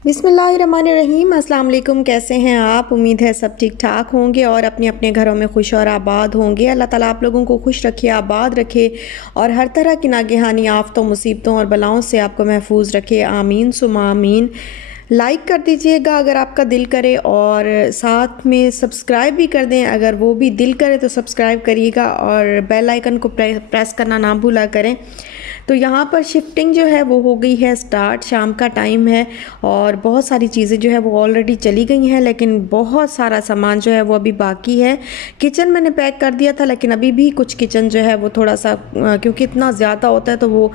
बिस्मिल्लाहिर्रहमानिर्रहीम। अस्सलाम वालेकुम। कैसे हैं आप? उम्मीद है सब ठीक ठाक होंगे और अपने अपने घरों में खुश और आबाद होंगे। अल्लाह ताला आप लोगों को खुश रखे, आबाद रखे और हर तरह की नागहानी आफ़तों, मुसीबतों और बलाओं से आपको महफूज रखे। आमीन सुमा आमीन। लाइक कर दीजिएगा अगर आपका दिल करे और साथ में सब्सक्राइब भी कर दें अगर वो भी दिल करे तो सब्सक्राइब करिएगा और बेल आइकन को प्रेस करना ना भूला करें। तो यहाँ पर शिफ्टिंग जो है वो हो गई है स्टार्ट। शाम का टाइम है और बहुत सारी चीज़ें जो है वो ऑलरेडी चली गई हैं, लेकिन बहुत सारा सामान जो है वो अभी बाकी है। किचन मैंने पैक कर दिया था, लेकिन अभी भी कुछ किचन जो है वो थोड़ा सा क्योंकि इतना ज़्यादा होता है तो वो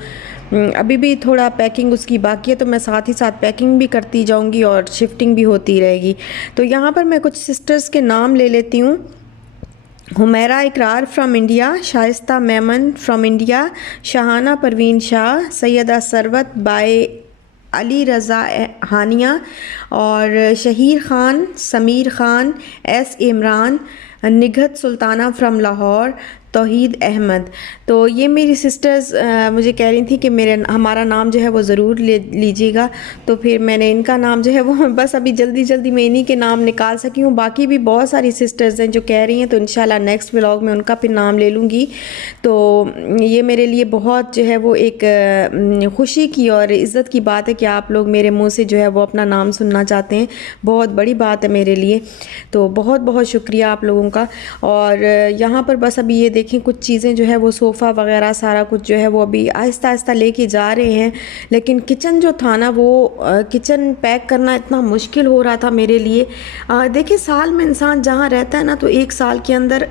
अभी भी थोड़ा पैकिंग उसकी बाकी है, तो मैं साथ ही साथ पैकिंग भी करती जाऊंगी और शिफ्टिंग भी होती रहेगी। तो यहाँ पर मैं कुछ सिस्टर्स के नाम ले लेती हूँ। Humaira Iqrar from India, Shaista Memon from India, Shahana Parveen Shah, Syeda Sarwat बाय अली रज़ा हानिया और शहीर ख़ान, समीर ख़ान, एस इमरान, निघत सुल्ताना फ्रॉम लाहौर, तौहीद अहमद। तो ये मेरी सिस्टर्स मुझे कह रही थी कि हमारा नाम जो है वो ज़रूर ले लीजिएगा, तो फिर मैंने इनका नाम जो है वो बस अभी जल्दी जल्दी मैं इन्हीं के नाम निकाल सकी हूँ। बाकी भी बहुत सारी सिस्टर्स हैं जो कह रही हैं, तो इंशाल्लाह नेक्स्ट व्लॉग में उनका फिर नाम ले लूँगी। तो ये मेरे लिए बहुत जो है वो एक खुशी की और इज़्ज़त की बात है कि आप लोग मेरे मुँह से जो है वो अपना नाम सुनना चाहते हैं। बहुत बड़ी बात है मेरे लिए, तो बहुत बहुत शुक्रिया आप लोगों का। और यहाँ पर बस अभी ये देखें कुछ चीज़ें जो है वो सोफ़ा वगैरह सारा कुछ जो है वो अभी आहिस्ता आहिस्ता लेके जा रहे हैं। लेकिन किचन जो था ना वो किचन पैक करना इतना मुश्किल हो रहा था मेरे लिए। देखिए साल में इंसान जहाँ रहता है ना, तो एक साल के अंदर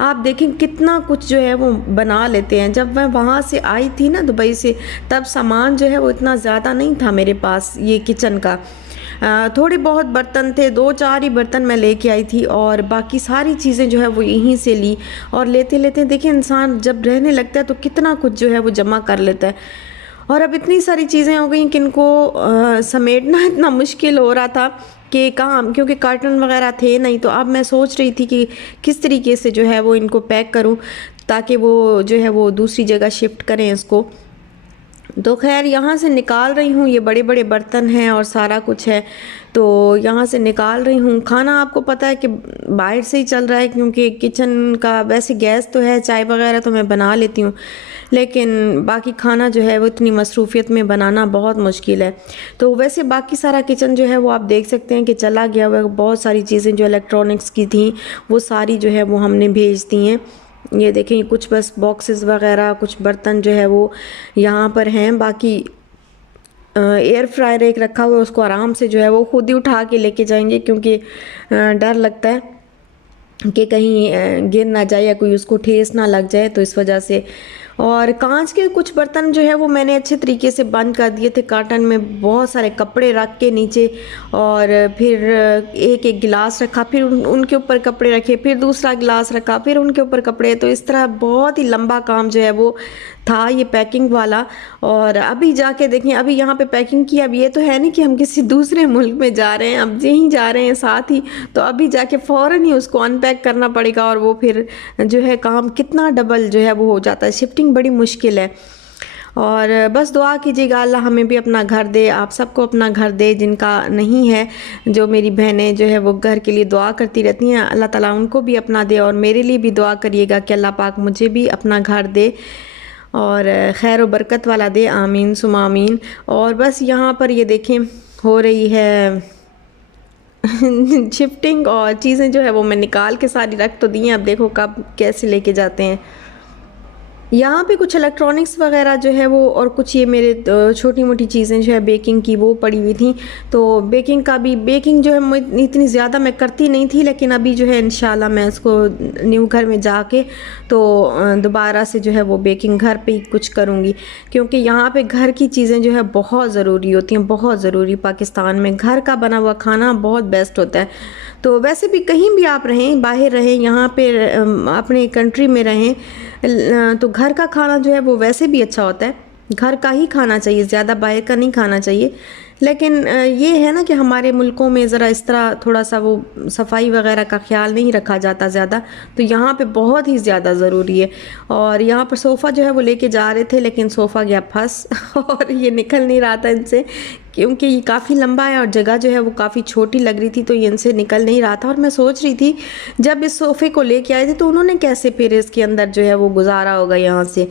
आप देखें कितना कुछ जो है वो बना लेते हैं। जब मैं वहाँ से आई थी ना दुबई से, तब सामान जो है वो इतना ज़्यादा नहीं था मेरे पास ये किचन का। थोड़े बहुत बर्तन थे, 2-4 ही बर्तन मैं लेके आई थी और बाकी सारी चीज़ें जो है वो यहीं से ली। और लेते लेते देखिए इंसान जब रहने लगता है तो कितना कुछ जो है वो जमा कर लेता है। और अब इतनी सारी चीज़ें हो गई कि इनको समेटना इतना मुश्किल हो रहा था कि कहाँ, क्योंकि कार्टन वगैरह थे नहीं। तो अब मैं सोच रही थी कि किस तरीके से जो है वो इनको पैक करूँ ताकि वो जो है वो दूसरी जगह शिफ्ट करें इसको। तो खैर यहाँ से निकाल रही हूँ, ये बड़े बड़े बर्तन हैं और सारा कुछ है, तो यहाँ से निकाल रही हूँ। खाना आपको पता है कि बाहर से ही चल रहा है, क्योंकि किचन का वैसे गैस तो है, चाय वगैरह तो मैं बना लेती हूँ, लेकिन बाकी खाना जो है वो इतनी मसरूफियत में बनाना बहुत मुश्किल है। तो वैसे बाकी सारा किचन जो है वो आप देख सकते हैं कि चला गया हुआ। बहुत सारी चीज़ें जो इलेक्ट्रॉनिक्स की थी वो सारी जो है वो हमने भेज दी हैं। ये देखें कुछ बस बॉक्सेस वगैरह, कुछ बर्तन जो है वो यहाँ पर हैं। बाकी एयर फ्रायर एक रखा हुआ है, उसको आराम से जो है वो खुद ही उठा के लेके जाएंगे, क्योंकि डर लगता है कि कहीं गिर ना जाए या कोई उसको ठेस ना लग जाए, तो इस वजह से। और कांच के कुछ बर्तन जो है वो मैंने अच्छे तरीके से बंद कर दिए थे कार्टन में, बहुत सारे कपड़े रख के नीचे, और फिर एक एक गिलास रखा, फिर उनके ऊपर कपड़े रखे, फिर दूसरा गिलास रखा, फिर उनके ऊपर कपड़े। तो इस तरह बहुत ही लंबा काम जो है वो था ये पैकिंग वाला। और अभी जाके देखें, अभी यहाँ पे पैकिंग की। अब ये तो है नहीं कि हम किसी दूसरे मुल्क में जा रहे हैं, अब यहीं जा रहे हैं साथ ही, तो अभी जाके फ़ौरन ही उसको अनपैक करना पड़ेगा और वो फिर जो है काम कितना डबल जो है वो हो जाता है। शिफ्टिंग बड़ी मुश्किल है। और बस दुआ कीजिएगा अल्लाह हमें भी अपना घर दे, आप सबको अपना घर दे। जिनका नहीं है, जो मेरी बहनें जो है वो घर के लिए दुआ करती रहती हैं, अल्लाह ताला उनको भी अपना दे। और मेरे लिए भी दुआ करिएगा कि अल्लाह पाक मुझे भी अपना घर दे और खैर व बरकत वाला दे। आमीन सुमा आमीन। और बस यहाँ पर ये देखें हो रही है शिफ्टिंग, और चीज़ें जो है वो मैं निकाल के सारी रख तो दी हैं, अब देखो कब कैसे लेके जाते हैं। यहाँ पे कुछ इलेक्ट्रॉनिक्स वगैरह जो है वो, और कुछ ये मेरे छोटी मोटी चीज़ें जो है बेकिंग की वो पड़ी हुई थी। तो बेकिंग का भी, बेकिंग जो है मैं इतनी ज़्यादा मैं करती नहीं थी, लेकिन अभी जो है इंशाल्लाह मैं इसको न्यू घर में जाके तो दोबारा से जो है वो बेकिंग घर पे ही कुछ करूँगी, क्योंकि यहाँ पे घर की चीज़ें जो है बहुत ज़रूरी होती हैं, बहुत ज़रूरी। पाकिस्तान में घर का बना हुआ खाना बहुत बेस्ट होता है। तो वैसे भी कहीं भी आप रहें, बाहर रहें, यहाँ पे अपने कंट्री में रहें, तो घर का खाना जो है वो वैसे भी अच्छा होता है। घर का ही खाना चाहिए, ज़्यादा बाहर का नहीं खाना चाहिए। लेकिन ये है ना कि हमारे मुल्कों में ज़रा इस तरह थोड़ा सा वो सफाई वगैरह का ख्याल नहीं रखा जाता ज़्यादा, तो यहाँ पे बहुत ही ज़्यादा ज़रूरी है। और यहाँ पर सोफ़ा जो है वो लेके जा रहे थे, लेकिन सोफ़ा गया फंस और ये निकल नहीं रहा था इनसे क्योंकि ये काफ़ी लंबा है और जगह जो है वो काफ़ी छोटी लग रही थी, तो ये इनसे निकल नहीं रहा था। और मैं सोच रही थी जब इस सोफ़े को लेके आए थे तो उन्होंने कैसे फिर इसके अंदर जो है वो गुजारा होगा यहाँ से।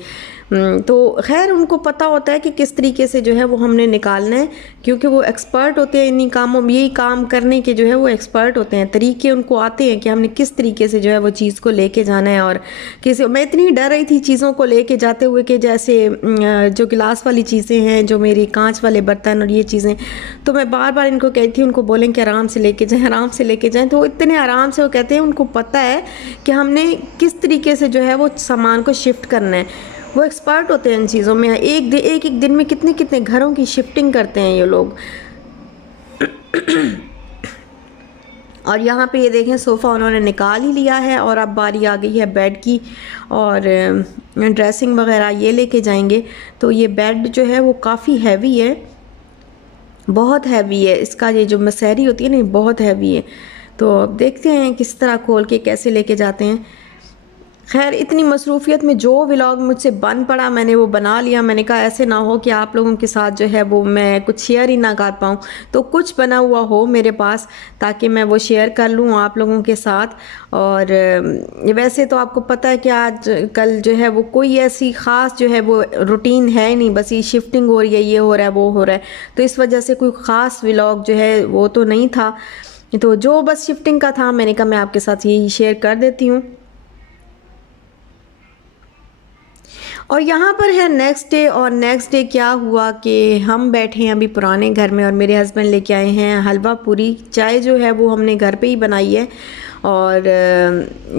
तो खैर उनको पता होता है कि किस तरीके से जो है वो हमने निकालना है, क्योंकि वो एक्सपर्ट होते हैं इन्हीं कामों में, यही काम करने के जो है वो एक्सपर्ट होते हैं। तरीके उनको आते हैं कि हमने किस तरीके से जो है वो चीज़ को लेके जाना है। और किसी मैं इतनी डर रही थी चीज़ों को लेके जाते हुए कि जैसे जो गिलास वाली चीज़ें हैं, जो मेरी कांच वाले बर्तन और ये चीज़ें, तो मैं बार बार इनको कहती हूँ, उनको बोलें कि आराम से लेके जाएं, आराम से लेके जाएं, तो इतने आराम से वो कहते हैं। उनको पता है कि हमने किस तरीके से जो है वो सामान को शिफ्ट करना है। वो एक्सपर्ट होते हैं इन चीज़ों में। एक दिन में कितने कितने घरों की शिफ्टिंग करते हैं ये लोग। और यहाँ पे ये देखें सोफ़ा उन्होंने निकाल ही लिया है और अब बारी आ गई है बेड की, और ड्रेसिंग वगैरह ये लेके जाएंगे। तो ये बेड जो है वो काफ़ी हैवी है, बहुत हैवी है। इसका ये जो मसहरी होती है ना, बहुत हैवी है। तो अब देखते हैं किस तरह खोल के कैसे लेके जाते हैं। खैर इतनी मसरूफ़ियत में जो व्लॉग मुझसे बन पड़ा मैंने वो बना लिया। मैंने कहा ऐसे ना हो कि आप लोगों के साथ जो है वो मैं कुछ शेयर ही ना कर पाऊँ, तो कुछ बना हुआ हो मेरे पास ताकि मैं वो शेयर कर लूँ आप लोगों के साथ। और वैसे तो आपको पता है कि आज कल जो है वो कोई ऐसी ख़ास जो है वो रूटीन है नहीं, बस ये शिफ्टिंग हो रही है, ये हो रहा है, वो हो रहा है, तो इस वजह से कोई ख़ास व्लॉग जो है वो तो नहीं था। तो जो बस शिफ्टिंग का था मैंने कहा मैं आपके साथ यही शेयर कर देती हूँ। और यहाँ पर है नेक्स्ट डे। और नेक्स्ट डे क्या हुआ कि हम बैठे हैं अभी पुराने घर में और मेरे हस्बैंड लेके आए हैं हलवा पूरी। चाय जो है वो हमने घर पे ही बनाई है। और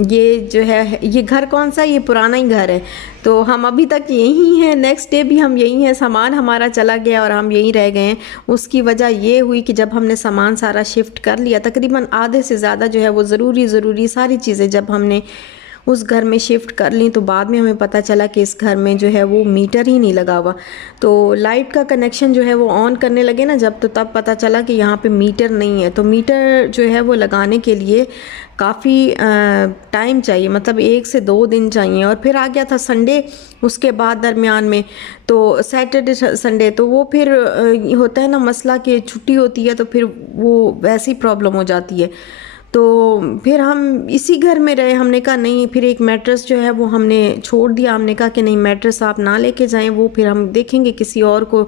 ये जो है ये घर कौन सा, ये पुराना ही घर है, तो हम अभी तक यहीं हैं। नेक्स्ट डे भी हम यहीं हैं, सामान हमारा चला गया और हम यहीं रह गए हैं। उसकी वजह ये हुई कि जब हमने सामान सारा शिफ्ट कर लिया, तकरीबन आधे से ज़्यादा जो है वो ज़रूरी सारी चीज़ें जब हमने उस घर में शिफ्ट कर ली, तो बाद में हमें पता चला कि इस घर में जो है वो मीटर ही नहीं लगा हुआ। तो लाइट का कनेक्शन जो है वो ऑन करने लगे ना जब, तो तब पता चला कि यहाँ पे मीटर नहीं है। तो मीटर जो है वो लगाने के लिए काफ़ी टाइम चाहिए, मतलब 1 से 2 दिन चाहिए। और फिर आ गया था संडे उसके बाद दरमियान में, तो सैटरडे संडे, तो वो फिर होता है ना मसला कि छुट्टी होती है, तो फिर वो वैसी प्रॉब्लम हो जाती है। तो फिर हम इसी घर में रहे। हमने कहा नहीं, फिर एक मैट्रेस जो है वो हमने छोड़ दिया। हमने कहा कि नहीं मैट्रेस आप ना लेके जाएं, वो फिर हम देखेंगे किसी और को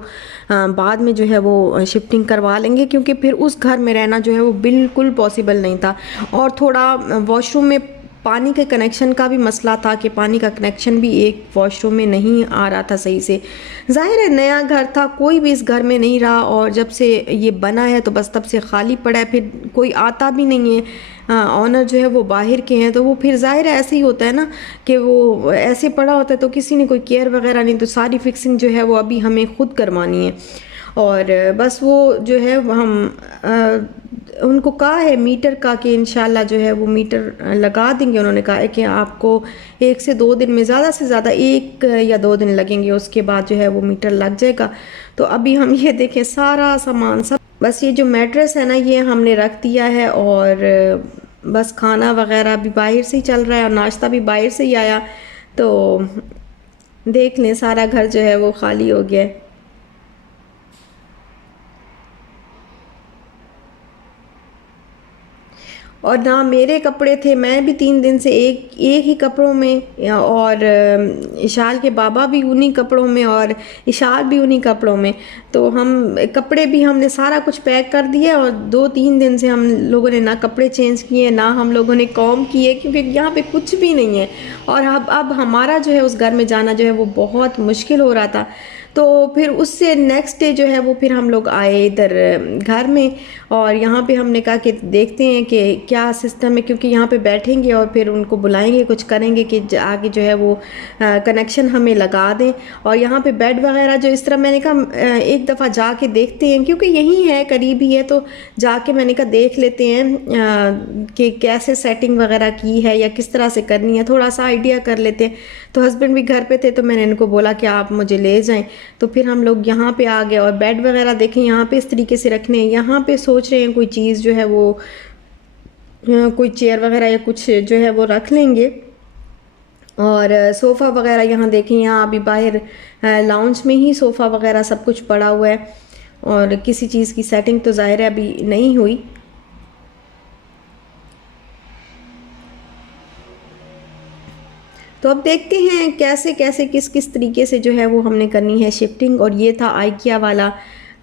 बाद में जो है वो शिफ्टिंग करवा लेंगे, क्योंकि फिर उस घर में रहना जो है वो बिल्कुल पॉसिबल नहीं था। और थोड़ा वॉशरूम में पानी के कनेक्शन का भी मसला था कि पानी का कनेक्शन भी एक वॉशरूम में नहीं आ रहा था सही से। ज़ाहिर है नया घर था, कोई भी इस घर में नहीं रहा, और जब से ये बना है तो बस तब से खाली पड़ा है, फिर कोई आता भी नहीं है। ऑनर जो है वो बाहर के हैं, तो वो फिर ज़ाहिर है ऐसे ही होता है ना कि वो ऐसे पड़ा होता है, तो किसी ने कोई केयर वगैरह नहीं, तो सारी फिक्सिंग जो है वो अभी हमें खुद करवानी है। और बस वो जो है हम उनको कहा है मीटर का कि इंशाल्लाह जो है वो मीटर लगा देंगे। उन्होंने कहा है कि आपको 1 से 2 दिन में, ज़्यादा से ज़्यादा 1 या 2 दिन लगेंगे, उसके बाद जो है वो मीटर लग जाएगा। तो अभी हम ये देखें सारा सामान सब, बस ये जो मैट्रेस है ना ये हमने रख दिया है, और बस खाना वगैरह भी बाहर से ही चल रहा है और नाश्ता भी बाहर से ही आया। तो देख लें सारा घर जो है वो खाली हो गया है। और ना मेरे कपड़े थे, मैं भी 3 दिन से एक ही कपड़ों में, और इशाल के बाबा भी उन्हीं कपड़ों में और इशाल भी उन्हीं कपड़ों में। तो हम कपड़े भी हमने सारा कुछ पैक कर दिया, और 2-3 दिन से हम लोगों ने ना कपड़े चेंज किए ना हम लोगों ने कॉम किए, क्योंकि यहाँ पे कुछ भी नहीं है। और अब हमारा जो है उस घर में जाना जो है वो बहुत मुश्किल हो रहा था। तो फिर उससे नेक्स्ट डे जो है वो फिर हम लोग आए इधर घर में, और यहाँ पे हमने कहा कि देखते हैं कि क्या सिस्टम है, क्योंकि यहाँ पे बैठेंगे और फिर उनको बुलाएंगे, कुछ करेंगे कि आगे जो है वो कनेक्शन हमें लगा दें। और यहाँ पे बेड वगैरह जो इस तरह, मैंने कहा एक दफ़ा जाके देखते हैं, क्योंकि यहीं है करीब ही है, तो जाके मैंने कहा देख लेते हैं कि कैसे सेटिंग वगैरह की है या किस तरह से करनी है, थोड़ा सा आइडिया कर लेते हैं। तो हस्बैंड भी घर पे थे, तो मैंने इनको बोला कि आप मुझे ले जाएं। तो फिर हम लोग यहाँ पे आ गए, और बेड वगैरह देखें यहाँ पे इस तरीके से रखने हैं। यहाँ पे सोच रहे हैं कोई चीज़ जो है वो कोई चेयर वगैरह या कुछ जो है वो रख लेंगे। और सोफ़ा वगैरह यहाँ देखें, यहाँ अभी बाहर लाउंज में ही सोफ़ा वगैरह सब कुछ पड़ा हुआ है। और किसी चीज़ की सेटिंग तो ज़ाहिर है अभी नहीं हुई। तो अब देखते हैं कैसे कैसे किस किस तरीके से जो है वो हमने करनी है शिफ्टिंग। और ये था आइकिया वाला,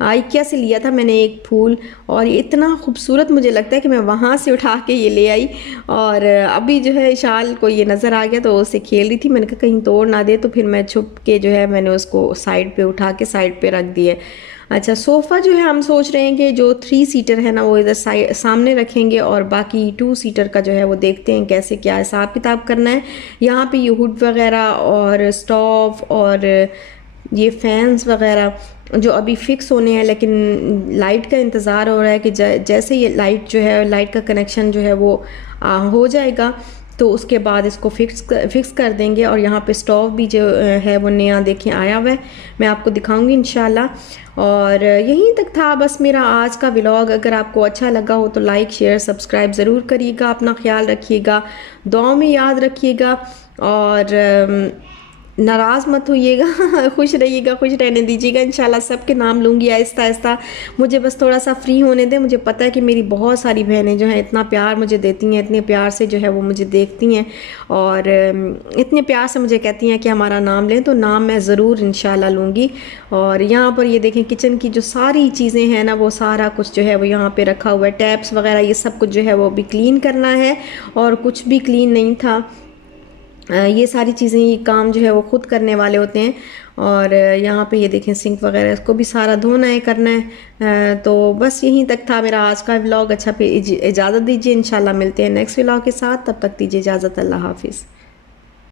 आइकिया से लिया था मैंने एक फूल, और ये इतना खूबसूरत मुझे लगता है कि मैं वहाँ से उठा के ये ले आई। और अभी जो है शाल को ये नज़र आ गया तो उससे खेल रही थी, मैंने कहा कहीं तोड़ ना दे, तो फिर मैं छुप के जो है मैंने उसको साइड पे उठा के साइड पे रख दिए। अच्छा, सोफ़ा जो है हम सोच रहे हैं कि जो 3 सीटर है ना वो इधर सामने रखेंगे, और बाकी 2 सीटर का जो है वो देखते हैं कैसे क्या हिसाब किताब करना है। यहाँ पे ये हुड वगैरह और स्टोव और ये फैंस वगैरह जो अभी फ़िक्स होने हैं, लेकिन लाइट का इंतज़ार हो रहा है कि जैसे ये लाइट जो है, लाइट का कनेक्शन जो है वो हो जाएगा तो उसके बाद इसको फिक्स कर देंगे। और यहाँ पे स्टोव भी जो है वो नया देखें आया हुआ है, मैं आपको दिखाऊंगी इंशाल्लाह। और यहीं तक था बस मेरा आज का व्लॉग। अगर आपको अच्छा लगा हो तो लाइक शेयर सब्सक्राइब ज़रूर करिएगा, अपना ख्याल रखिएगा, दुआओं में याद रखिएगा, और नाराज़ मत होइएगा खुश रहिएगा, खुश रहने दीजिएगा। इंशाल्लाह सबके नाम लूँगी आहिस्ता आहिस्ता। मुझे बस थोड़ा सा फ्री होने दें। मुझे पता है कि मेरी बहुत सारी बहनें जो हैं इतना प्यार मुझे देती हैं, इतने प्यार से जो है वो मुझे देखती हैं, और इतने प्यार से मुझे कहती हैं कि हमारा नाम लें, तो नाम मैं ज़रूर इंशाल्लाह लूँगी। और यहाँ पर ये देखें किचन की जो सारी चीज़ें हैं ना वो सारा कुछ जो है वो यहाँ पर रखा हुआ है, टैप्स वगैरह ये सब कुछ जो है वो भी क्लीन करना है, और कुछ भी क्लीन नहीं था। ये सारी चीज़ें, ये काम जो है वो ख़ुद करने वाले होते हैं। और यहाँ पे ये देखें सिंक वगैरह, इसको भी सारा धोना है, करना है। तो बस यहीं तक था मेरा आज का व्लॉग। अच्छा, फिर इजाज़त दीजिए, इंशाल्लाह मिलते हैं नेक्स्ट व्लॉग के साथ। तब तक दीजिए इजाज़त, अल्लाह हाफिज़।